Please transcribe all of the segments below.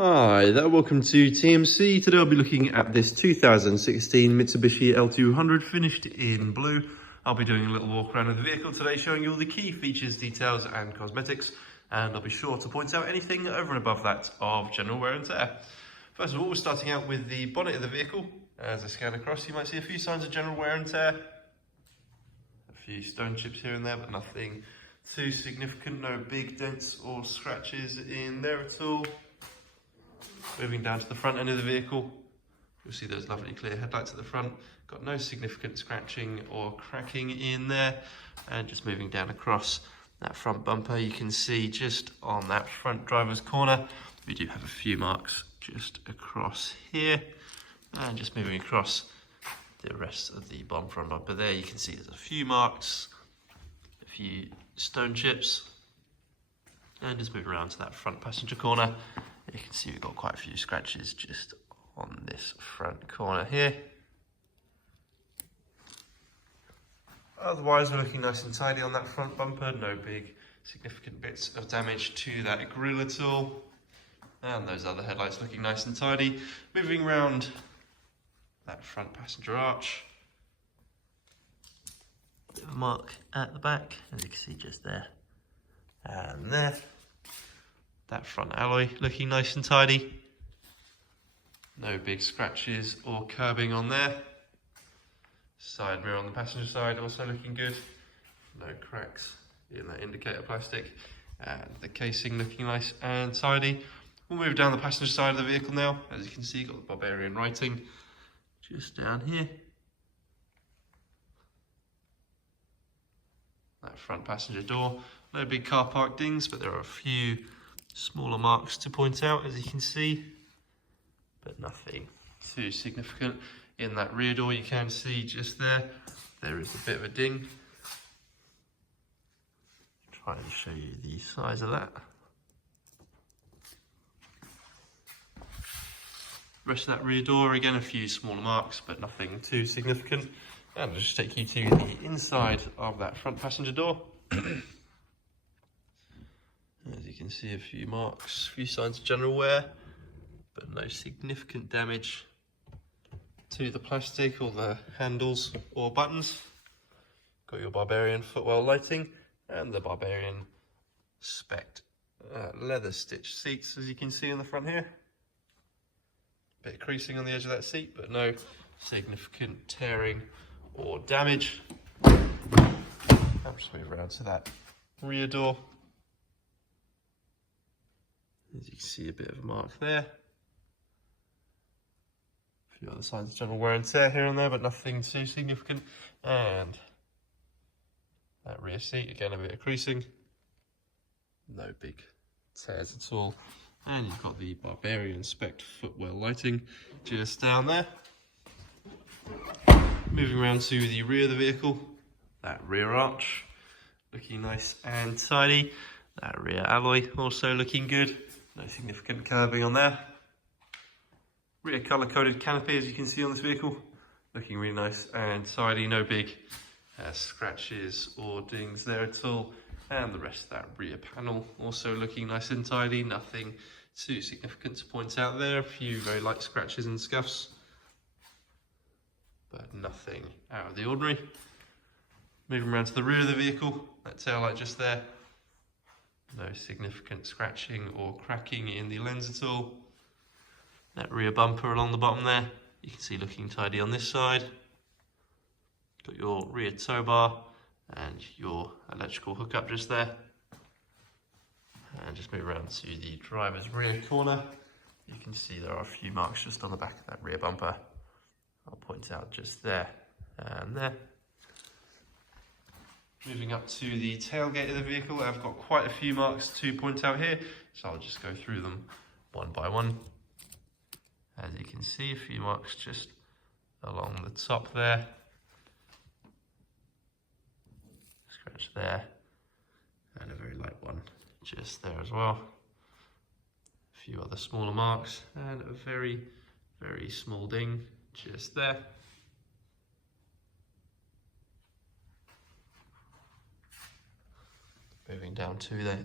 Hi there, welcome to TMC. Today I'll be looking at this 2016 Mitsubishi L200 finished in blue. I'll be doing a little walk around of the vehicle today, showing you all the key features, details and cosmetics, and I'll be sure to point out anything over and above that of general wear and tear. First of all, we're starting out with the bonnet of the vehicle. As I scan across, you might see a few signs of general wear and tear. A few stone chips here and there, but nothing too significant, no big dents or scratches in there at all. Moving down to the front end of the vehicle, you'll see those lovely clear headlights at the front. Got no significant scratching or cracking in there. And just moving down across that front bumper, you can see just on that front driver's corner, we do have a few marks just across here. And just moving across the rest of the front bumper there, you can see there's a few marks, a few stone chips. And just moving around to that front passenger corner, you can see we've got quite a few scratches just on this front corner here. Otherwise, we're looking nice and tidy on that front bumper. No big significant bits of damage to that grille at all. And those other headlights looking nice and tidy. Moving around that front passenger arch. Bit of a mark at the back, as you can see just there and there. That front alloy looking nice and tidy. No big scratches or curbing on there. Side mirror on the passenger side also looking good. No cracks in that indicator plastic. And the casing looking nice and tidy. We'll move down the passenger side of the vehicle now. As you can see, got the Barbarian writing just down here. That front passenger door. No big car park dings, but there are a few smaller marks to point out, as you can see, but nothing too significant. In that rear door, you can see just there is a bit of a ding. Try and show you the size of that. Rest of that rear door, again, a few smaller marks, but nothing too significant. And I'll just take you to the inside of that front passenger door. As you can see, a few marks, a few signs of general wear, but no significant damage to the plastic or the handles or buttons. Got your Barbarian footwell lighting and the Barbarian spec'd leather stitched seats, as you can see in the front here. Bit of creasing on the edge of that seat, but no significant tearing or damage. I'll just move around to that rear door. As you can see, a bit of a mark there. A few other signs of general wear and tear here and there, but nothing too significant. And that rear seat, again, a bit of creasing. No big tears at all. And you've got the Barbarian spec'd footwell lighting just down there. Moving around to the rear of the vehicle, that rear arch looking nice and tidy. That rear alloy also looking good. No significant curbing on there. Rear colour-coded canopy, as you can see on this vehicle, looking really nice and tidy. No big scratches or dings there at all. And the rest of that rear panel also looking nice and tidy. Nothing too significant to point out there. A few very light scratches and scuffs, but nothing out of the ordinary. Moving around to the rear of the vehicle, that tail light just there. No significant scratching or cracking in the lens at all. That rear bumper along the bottom there, you can see looking tidy on this side. Got your rear tow bar and your electrical hookup just there. And just move around to the driver's rear corner. You can see there are a few marks just on the back of that rear bumper. I'll point out just there and there. Moving up to the tailgate of the vehicle, I've got quite a few marks to point out here, so I'll just go through them one by one. As you can see, a few marks just along the top there. Scratch there, and a very light one just there as well. A few other smaller marks, and a very, very small ding just there. Moving down to the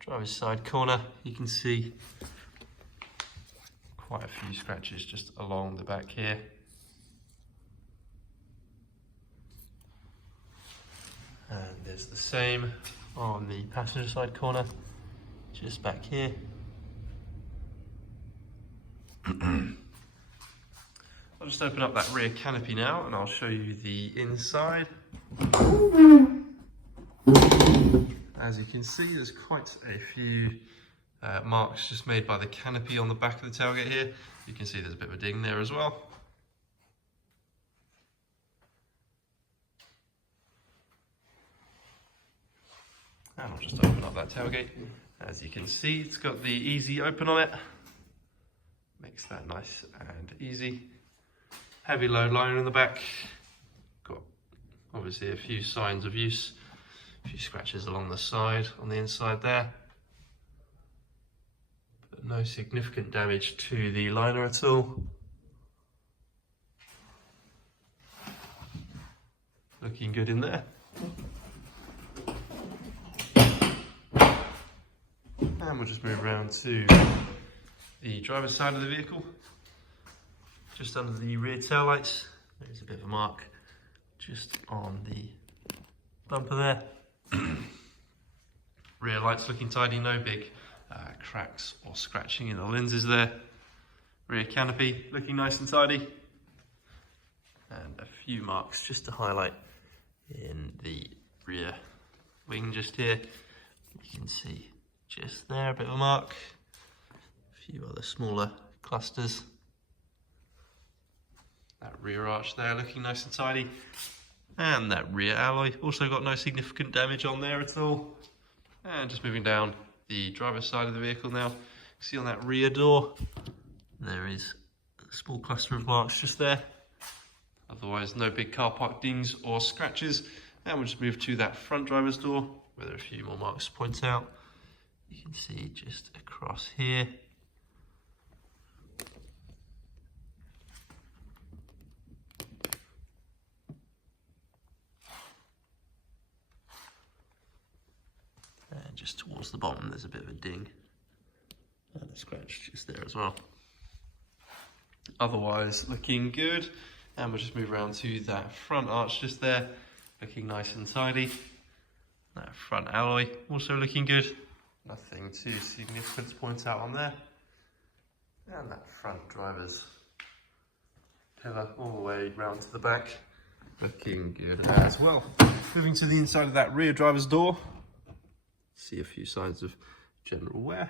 driver's side corner, you can see quite a few scratches just along the back here. And there's the same on the passenger side corner, just back here. I'll just open up that rear canopy now and I'll show you the inside. As you can see, there's quite a few marks just made by the canopy on the back of the tailgate here. You can see there's a bit of a ding there as well. And I'll just open up that tailgate. As you can see, it's got the easy open on it. Makes that nice and easy. Heavy load liner in the back. Got obviously a few signs of use. A few scratches along the side, on the inside there. But no significant damage to the liner at all. Looking good in there. And we'll just move around to the driver's side of the vehicle. Just under the rear tail lights, there's a bit of a mark just on the bumper there. Rear lights looking tidy, no big cracks or scratching in the lenses there. Rear canopy looking nice and tidy. And a few marks just to highlight in the rear wing just here. You can see just there a bit of a mark. A few other smaller clusters. That rear arch there looking nice and tidy. And that rear alloy also got no significant damage on there at all. And just moving down the driver's side of the vehicle now. See on that rear door, there is a small cluster of marks just there. Otherwise, no big car park dings or scratches. And we'll just move to that front driver's door, where there are a few more marks to point out. You can see just across here. And just towards the bottom, there's a bit of a ding and a scratch just there as well. Otherwise, looking good. And we'll just move around to that front arch just there, looking nice and tidy. That front alloy also looking good. Nothing too significant to point out on there. And that front driver's pillar all the way round to the back, looking good as well. Moving to the inside of that rear driver's door. See a few signs of general wear.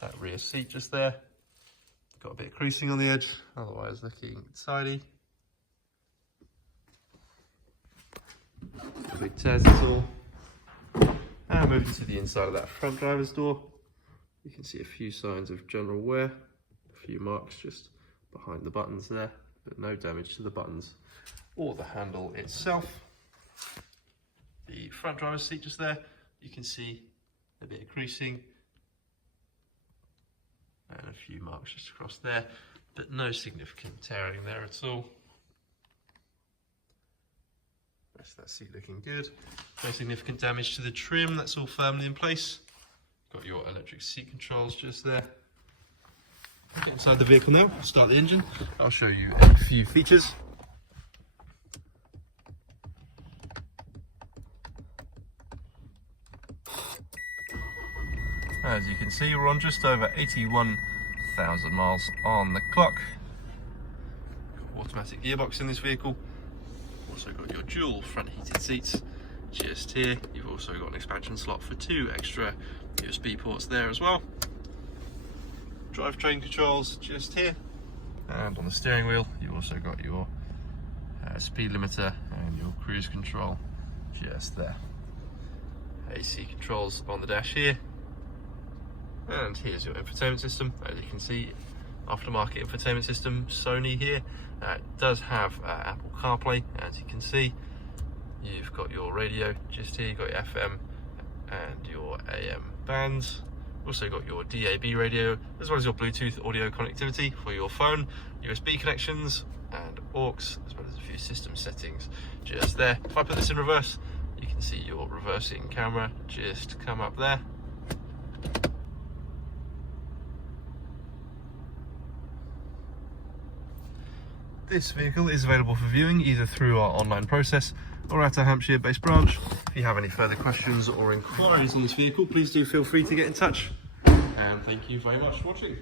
That rear seat just there. Got a bit of creasing on the edge, otherwise looking tidy. A big tears at all. And moving to the inside of that front driver's door, you can see a few signs of general wear, a few marks just behind the buttons there, but no damage to the buttons or the handle itself. The front driver's seat just there, you can see a bit of creasing and a few marks just across there, but no significant tearing there at all. Rest of that seat looking good. No significant damage to the trim, that's all firmly in place. Got your electric seat controls just there. Get inside the vehicle now, start the engine. I'll show you a few features. As you can see, we're on just over 81,000 miles on the clock. Got automatic gearbox in this vehicle. Also got your dual front heated seats just here. You've also got an expansion slot for 2 extra USB ports there as well. Drivetrain controls just here. And on the steering wheel, you've also got your speed limiter and your cruise control just there. AC controls on the dash here. And here's your infotainment system. As you can see, aftermarket infotainment system, Sony here. It does have Apple CarPlay, as you can see. You've got your radio just here, you've got your FM and your AM bands. Also got your DAB radio, as well as your Bluetooth audio connectivity for your phone, USB connections and aux, as well as a few system settings just there. If I put this in reverse, you can see your reversing camera just come up there. This vehicle is available for viewing either through our online process or at our Hampshire-based branch. If you have any further questions or inquiries on this vehicle, please do feel free to get in touch. And thank you very much for watching.